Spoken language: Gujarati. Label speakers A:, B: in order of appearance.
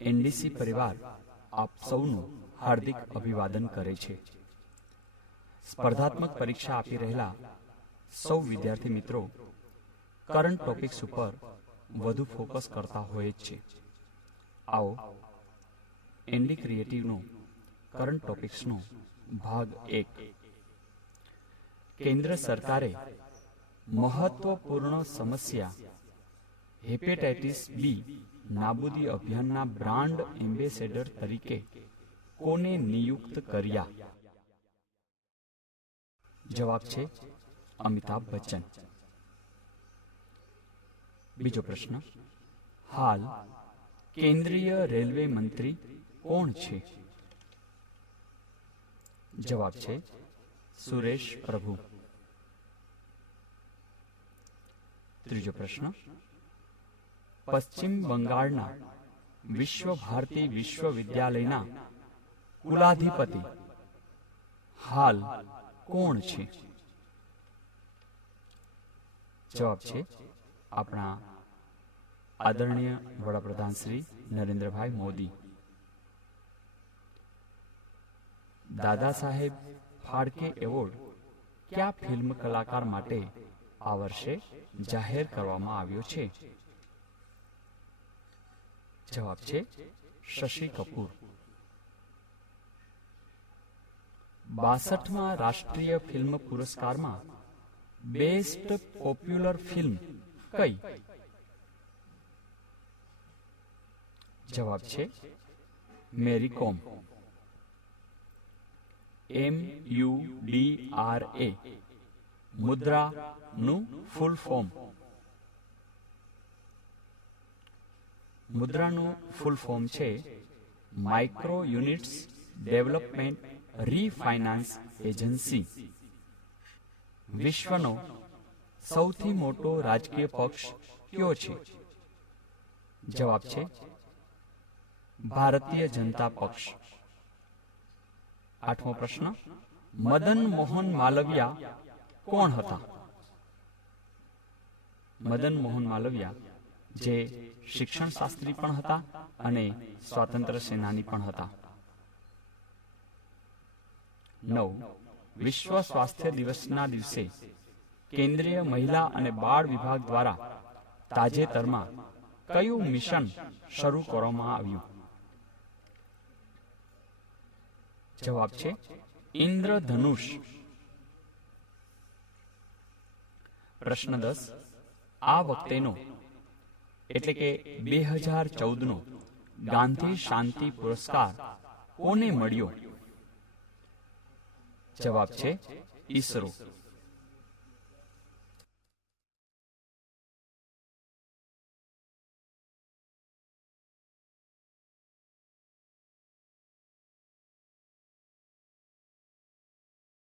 A: એનડીસી પરિવાર આપ સૌનું હાર્દિક અભિવાદન કરે છે. સ્પર્ધાત્મક પરીક્ષા આપી રહેલા સૌ વિદ્યાર્થી મિત્રો કરંટ ટોપિક્સ ઉપર વધુ ફોકસ કરતા હોય જ છે. આવો, એનડી ક્રિએટિવનો કરંટ ટોપિક્સનો ભાગ એક. કેન્દ્ર સરકારે મહત્વપૂર્ણ સમસ્યા હેપેટાઇટિસ બી નાબૂદી અભિયાનના બ્રાન્ડ એમ્બેસેડર તરીકે કોને નિયુક્ત કર્યા? જવાબ છે અમિતાભ બચ્ચન. બીજો પ્રશ્ન, હાલ કેન્દ્રીય રેલવે મંત્રી કોણ છે? જવાબ છે સુરેશ પ્રભુ. ત્રીજો પ્રશ્ન પશ્ચિમ બંગાળના વિશ્વ ભારતી વિશ્વવિદ્યાલયના કુલાધિપતિ હાલ કોણ છે? જવાબ છે આપણા આદરણીય વડાપ્રધાન શ્રી નરેન્દ્રભાઈ મોદી. દાદા સાહેબ ફાળકે એવોર્ડ કયા ફિલ્મ કલાકાર માટે આ વર્ષે જાહેર કરવામાં આવ્યો છે? જવાબ છે શશી કપૂર. બાસઠમાં રાષ્ટ્રીય ફિલ્મ પુરસ્કારમાં બેસ્ટ પોપ્યુલર ફિલ્મ કઈ? જવાબ છે Mary Kom M U D R A. મુદ્રાનું full form. મુદ્રાનું ફૂલ ફોર્મ છે micro units development refinance agency વિશ્વનો સૌથી મોટો રાજકીય પક્ષ કયો છે? જવાબ છે ભારતીય જનતા પક્ષ. આઠમો પ્રશ્ન, મદન મોહન માલવિયા કોણ હતા? મદન મોહન માલવિયા જે શિક્ષણ શાસ્ત્રી પણ હતા અને સ્વાતંત્ર્ય સેનાની પણ હતા. નવ. વિશ્વ સ્વાસ્થ્ય દિવસના દિવસે કેન્દ્રીય મહિલા અને બાળ વિભાગ દ્વારા તાજેતરમાં કયું મિશન શરૂ કરવામાં આવ્યું? જવાબ છે ઇન્દ્રધનુષ. પ્રશ્ન દસ. આ વખતેનો એટલે કે બે હજાર ચૌદનો ગાંધી શાંતિ પુરસ્કાર કોને મળ્યો? જવાબ છે ઈસરો.